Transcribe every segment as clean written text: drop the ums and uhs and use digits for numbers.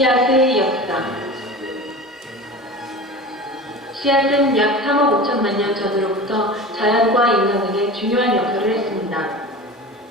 씨앗의 역사. 씨앗은 약 3억 5천만 년 전으로부터 자연과 인간에게 중요한 역할을 했습니다.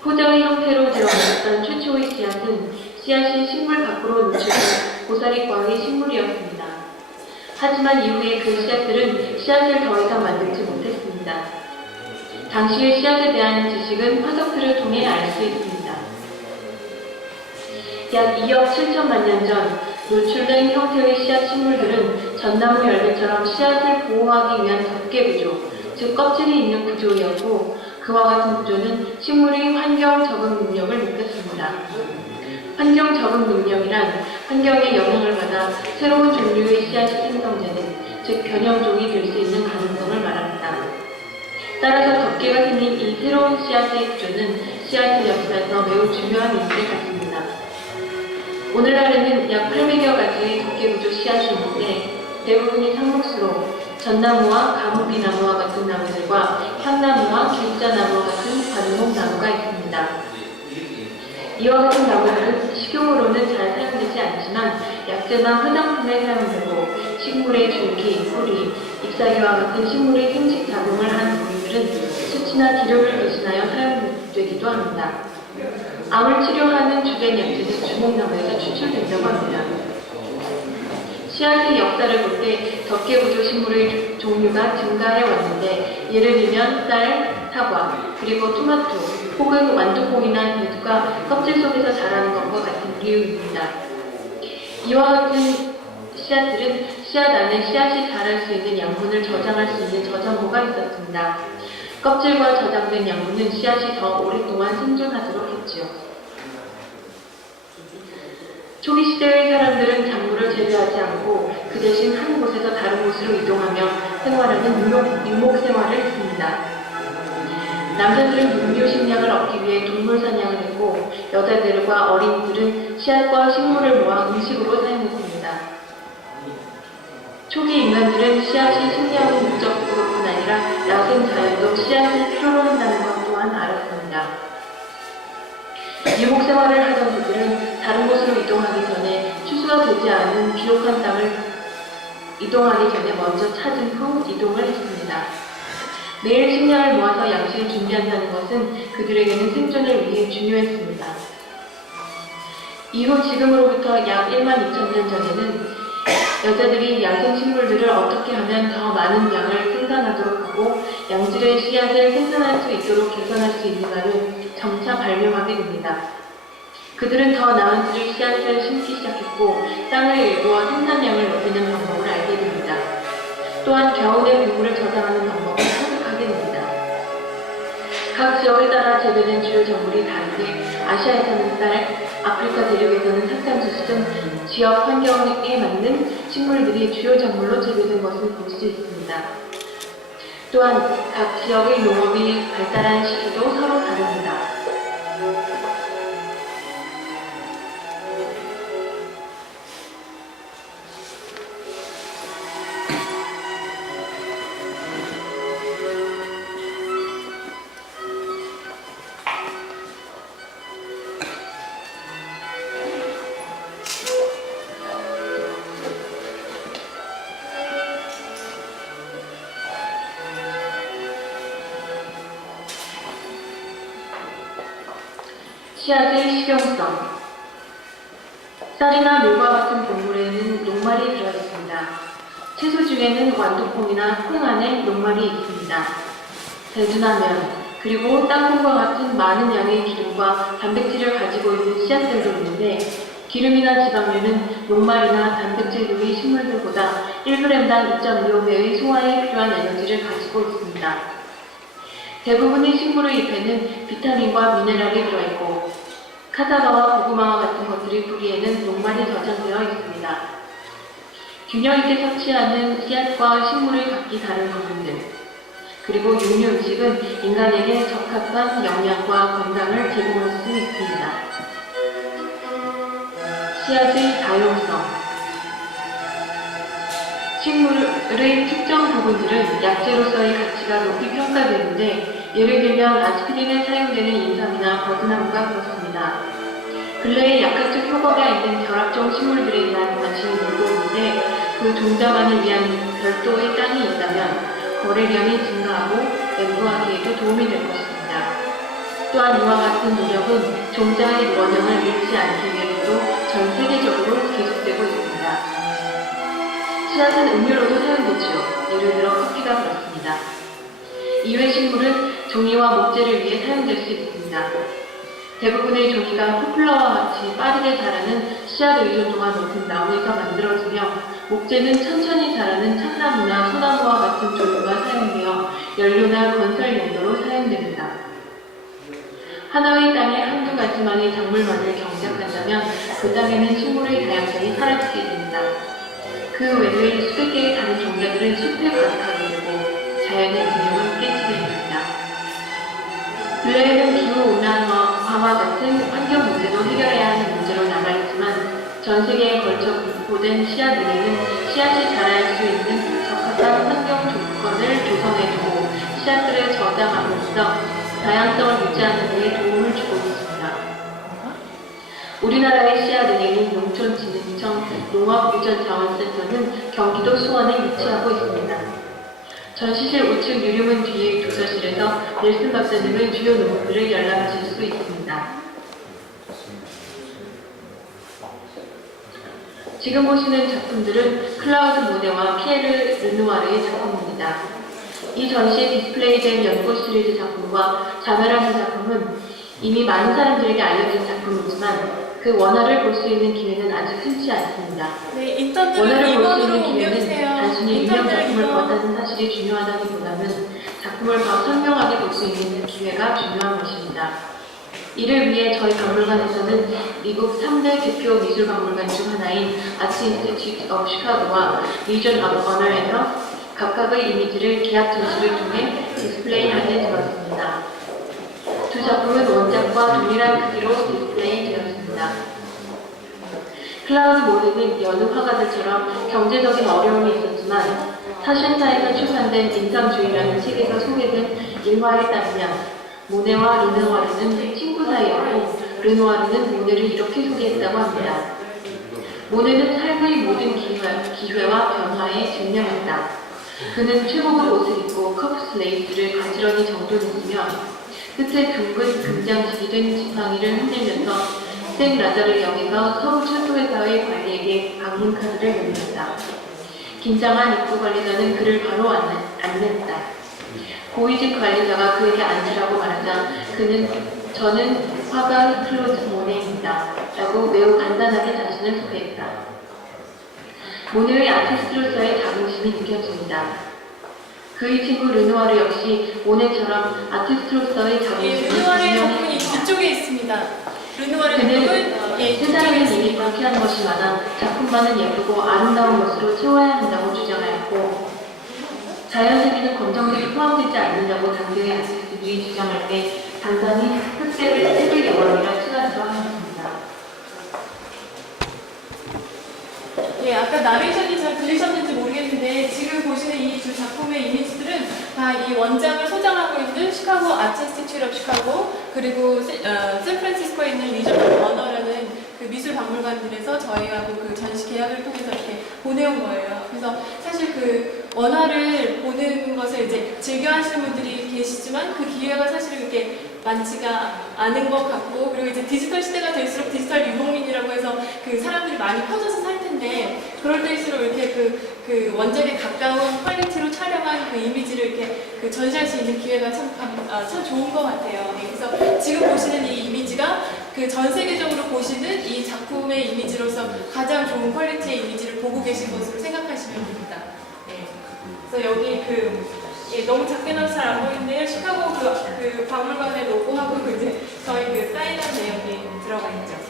포자의 형태로 되어있었던 최초의 씨앗은 씨앗이 식물 밖으로 노출된 고사리과의 식물이었습니다. 하지만 이후에 그 씨앗들은 씨앗을 더 이상 만들지 못했습니다. 당시의 씨앗에 대한 지식은 화석들을 통해 알 수 있습니다. 약 2억 7천만 년 전 노출된 형태의 씨앗 식물들은 전나무 열매처럼 씨앗을 보호하기 위한 덮개 구조, 즉 껍질이 있는 구조이었고, 그와 같은 구조는 식물의 환경 적응 능력을 느꼈습니다. 환경 적응 능력이란 환경의 영향을 받아 새로운 종류의 씨앗이 생성되는, 즉 변형종이 될 수 있는 가능성을 말합니다. 따라서 덮개가 생긴 이 새로운 씨앗의 구조는 씨앗의 역사에서 매우 중요한 위치를 갖습니다. 오늘날에는 약 800여 가지의 덮개 구조 씨앗이 있는데 대부분이 상록수로 전나무와 가무비나무와 같은 나무들과 향나무와 길자나무와 같은 관목나무가 있습니다. 이와 같은 나무들은 식용으로는 잘 사용되지 않지만 약재나 화장품에 사용되고 식물의 줄기, 뿌리, 잎사귀와 같은 식물의 생식 작용을 하는 부위들은 수치나 기름을 대신하여 사용되기도 합니다. 암을 치료하는 주된 약재는 주목나무에서 추출된다고 합니다. 씨앗의 역사를 볼 때 덮개 구조 식물의 종류가 증가해 왔는데, 예를 들면 쌀, 사과, 그리고 토마토, 혹은 완두콩이나 대두가 껍질 속에서 자라는 것과 같은 이유입니다. 이와 같은 씨앗들은 씨앗 안에 씨앗이 자랄 수 있는 양분을 저장할 수 있는 저장고가 있었습니다. 껍질과 저장된 양분은 씨앗이 더 오랫동안 생존하도록 했지요. 초기 시대의 사람들은 작물을 재배하지 않고 그 대신 한 곳에서 다른 곳으로 이동하며 생활하는 유목 생활을 했습니다. 남자들은 육류 식량을 얻기 위해 동물 사냥을 했고, 여자들과 어린이들은 씨앗과 식물을 모아 음식으로 사용했습니다. 초기 인간들은 씨앗이 식량 목적으로뿐 아니라 야생 자연도 씨앗을 필요로 한다는 것 또한 알았습니다. 유목 생활을 하던 그들은 다른 곳으로 이동하기 전에 추수가 되지 않은 비옥한 땅을 이동하기 전에 먼저 찾은 후 이동을 했습니다. 매일 식량을 모아서 양식을 준비한다는 것은 그들에게는 생존을 위해 중요했습니다. 이후 지금으로부터 약 1만 2천 년 전에는 여자들이 야생식물들을 어떻게 하면 더 많은 양을 생산하도록 하고 양질의 씨앗을 생산할 수 있도록 개선할 수 있는가를 점차 발명하게 됩니다. 그들은 더 나은 수의 씨앗을 심기 시작했고 땅을 일구어 생산량을 높이는 방법을 알게 됩니다. 또한 겨울에 곡물을 저장하는 방법을 터득하게 됩니다. 각 지역에 따라 재배된 주요 작물이 다르게 아시아에서는 쌀, 아프리카 대륙에서는 산삼수수 등 지역 환경에 맞는 식물들이 주요 작물로 재배된 것을 볼 수 있습니다. 또한 각 지역의 농업이 발달한 시기도 서로 다릅니다. 씨앗의 식용성. 쌀이나 밀과 같은 곡물에는 녹말이 들어있습니다. 채소 중에는 완두콩이나 콩 안에 녹말이 있습니다. 대두나 면, 그리고 땅콩과 같은 많은 양의 기름과 단백질을 가지고 있는 씨앗들도 있는데, 기름이나 지방류는 녹말이나 단백질류의 식물들보다 1g당 2.25배의 소화에 필요한 에너지를 가지고 있습니다. 대부분의 식물의 잎에는 비타민과 미네랄이 들어있고 카사바와 고구마와 같은 것들의 뿌리에는 녹말이 저장되어 있습니다. 균형 있게 섭취하는 씨앗과 식물의 각기 다른 부분들, 그리고 육류 음식은 인간에게 적합한 영양과 건강을 제공할 수 있습니다. 씨앗의 다용성. 식물의 특정 부분들은 약재로서의 가치가 높이 평가되는데, 예를 들면 아스피린에 사용되는 인삼이나 버드나무가 그렇습니다. 근래에 약학적 효과가 있는 결합종 식물들에 대한 관심이 늘고 있는데 그 종자만을 위한 별도의 땅이 있다면 거래량이 증가하고 연구하기에도 도움이 될 것입니다. 또한 이와 같은 노력은 종자의 원형을 잃지 않기 위해서도 전 세계적으로 계속되고 있습니다. 씨앗은 음료로도 사용되지요. 예를 들어 커피가 그렇습니다. 이외 식물은 종이와 목재를 위해 사용될 수 있습니다. 대부분의 종이가 포플러와 같이 빠르게 자라는 씨앗 의존도가 높은 나무에서 만들어지며 목재는 천천히 자라는 참나무나 소나무와 같은 종류가 사용되어 연료나 건설 용도로 사용됩니다. 하나의 땅에 한두 가지만의 작물만을 경작한다면 그 땅에는 식물의 다양성이 사라지게 됩니다. 그 외의 수백 개의 다른 종자들은 숲에 가득하게 되고 자연의 균형은 깨지게 됩니다. 근래에는 기후온난화와 같은 환경 문제도 해결해야 하는 문제로 남아있지만 전 세계에 걸쳐 분포된 씨앗 은행은 씨앗이 자랄 수 있는 적합한 환경 조건을 조성해주고 씨앗들을 저장함으로써 다양성을 유지하는 데 도움을 주고 있습니다. 우리나라의 씨앗은행인 농촌진흥청 농업유전자원센터는 경기도 수원에 위치하고 있습니다. 전시실 우측 유리문 뒤의 도서실에서 넬슨 박사님의 주요 논문들을 열람하실 수 있습니다. 지금 보시는 작품들은 클라우드 모네와 피에르 르누아르의 작품입니다. 이 전시에 디스플레이된 연꽃 시리즈 작품과 자매라는 작품은 이미 많은 사람들에게 알려진 작품이지만 그 원화를 볼 수 있는 기회는 아직 흔치 않습니다. 네, 인턴들은 원화를 볼 수 있는 2번으로 기회는 옮겨주세요. 단순히 유명 작품을 본다는 사실이 중요하다기보다는 작품을 더 선명하게 볼 수 있는 기회가 중요한 것입니다. 이를 위해 저희 박물관에서는 미국 3대 대표 미술박물관 중 하나인 아트 인스티튜트 오브 시카고와 리전 오브 어너에서 각각의 이미지를 계약 전시를 통해 디스플레이하게 되었습니다. 두 작품은 원작과 동일한 크기로 디스플레이 되었습니다. 클라우드 모네는 여느 화가들처럼 경제적인 어려움이 있었지만 사신사에서 출판된 인상주의라는 책에서 소개된 일화에 따르면 모네와 르누아르는 친구 사이였고 르누아르는 모네를 이렇게 소개했다고 합니다. 모네는 삶의 모든 기회와 변화에 증명했다. 그는 최고급 옷을 입고 커프스 레이스를 가지런히 정돈했으며 끝에 둥근 금장식이 된 지팡이를 흔들면서 생 라자르 역에서 서부 철도회사의 관리에게 방문 카드를 내밀었다. 긴장한 입구 관리자는 그를 바로 안냈다. 고위직 관리자가 그에게 앉으라고 말하자 그는 저는 화가 클로드 모네입니다. 라고 매우 간단하게 자신을 소개했다. 모네의 아티스트로서의 자긍심이 느껴집니다. 그의 친구 르누아르 역시 모네처럼 아티스트로서의 자긍심이 르누아르의 작품이 분명했습니다. 이쪽에 있습니다. 르누아르의 그는 작품은 세상에는 이미 불쾌한 것이 많아 작품만은 예쁘고 아름다운 것으로 채워야 한다고 주장하였고 자연세계는 검정색이 포함되지 않느냐고 당대의 아티스트들이 주장할 때 단단히 흑색을 색의 영원이라 칭하기도 하였습니다. 예, 아까 나레이션이 잘 들리셨는지 모르겠는데 지금 보시는 이 두 작품의 이미지들은 다 이 원작을 소장하고 있는 시카고 아트 인스티튜트 오브 시카고 그리고 샌프란시스코에 있는 리전 오브 어너라는 그 미술 박물관들에서 저희하고 그 전시 계약을 통해서 이렇게 보내온 거예요. 그래서 사실 그 원화를 보는 것을 이제 즐겨 하시는 분들이 계시지만 그 기회가 사실 그렇게 많지가 않은 것 같고 그리고 이제 디지털 시대가 될수록 디지털 유목민이라고 해서 그 사람들이 많이 퍼져서 살 텐데 그럴 때일수록 이렇게 그 원작에 가까운 퀄리티로 촬영한 그 이미지를 이렇게 그 전시할 수 있는 기회가 참 좋은 것 같아요. 네, 그래서 지금 보시는 이 이미지가 그 전 세계적으로 보시는 이 작품의 이미지로서 가장 좋은 퀄리티의 이미지를 보고 계신 것으로 생각하시면 됩니다. 네. 그래서 여기 너무 작게 나와서 잘 안 보이는데요. 시카고 그 박물관의 로고하고 이제 저희 그 사인한 내용이 들어가 있죠.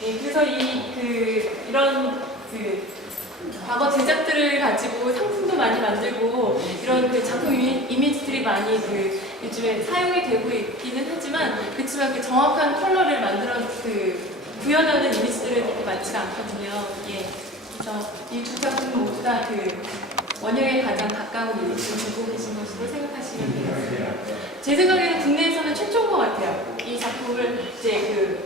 네, 그래서 이런 과거 제작들을 가지고 상품도 많이 만들고 이런 그 작품 이미지들이 많이 요즘에 사용이 되고 있기는 하지만 그렇지만 그 정확한 컬러를 만들어 구현하는 이미지들은 그렇게 많지가 않거든요. 예. 그래서 이 두 작품 모두 다 원형에 가장 가까운 이미지를 보고 계신 것으로 생각하시면 되겠습니다. 제 생각에는 국내에서는 최초인 것 같아요. 이 작품을 이제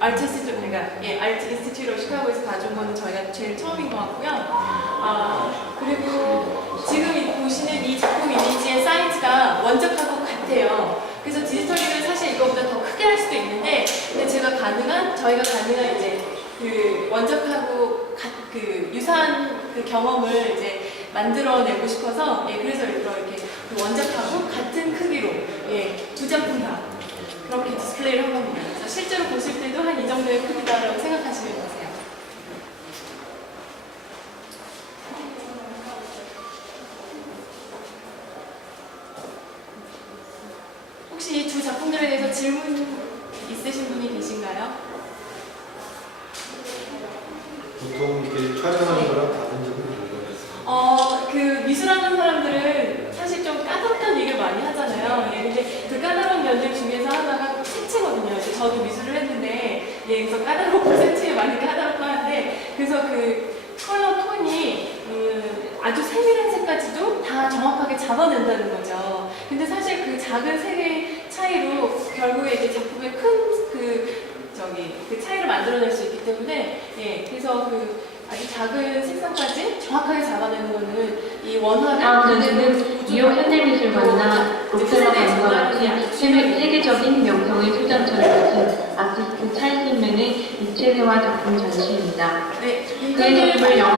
아트 인스티튜트, 그러니까 아트 인스티튜트 오브 시카고에서 가져온 거는 저희가 제일 처음인 것 같고요. 그리고 지금 보시는 이 작품 이미지의 사이즈가 원작하고 같아요. 그래서 디지털리는 사실 이거보다 더 크게 할 수도 있는데, 근데 저희가 가능한 이제 원작하고 유사한 경험을 이제 만들어내고 싶어서 그래서 이렇게 원작하고 같은 크기로 두 작품 다 그렇게 디스플레이를 한 겁니다. 그래서 실제로 보실 때도 한 이 정도의 크기다라고 생각하시면 되세요. 혹시 이 두 작품들에 대해서 질문 있으신 분이 계신가요? 보통 이렇게 촬영하는 거랑 다른 점은 뭐가 있어요? 미술하는 사람들은 사실 좀 까다롭다는 얘기를 많이 하잖아요. 근데 그 까다로운 면들 중에서 하나가 색채거든요. 이제 저도 미술을 했는데, 그래서 까다롭고 색채에 많이 까다롭고 하는데, 그래서 컬러 톤이 아주 세밀한 색까지도 다 정확하게 잡아낸다는 거죠. 근데 사실 그 작은 색의 차이로 결국에 이제 작품의 큰 차이를 만들어낼 수 있기 때문에, 그래서 아주 작은 색상까지 정확하게 잡아내는 거는 이 원화를 다음 전시는 뉴욕 현대미술관이나 록펠러 관과 같은 세계적인 명성의 소장처를 가진 아티스트 찰스 맨의 입체회화 작품 전시입니다. 네, 그의 작품을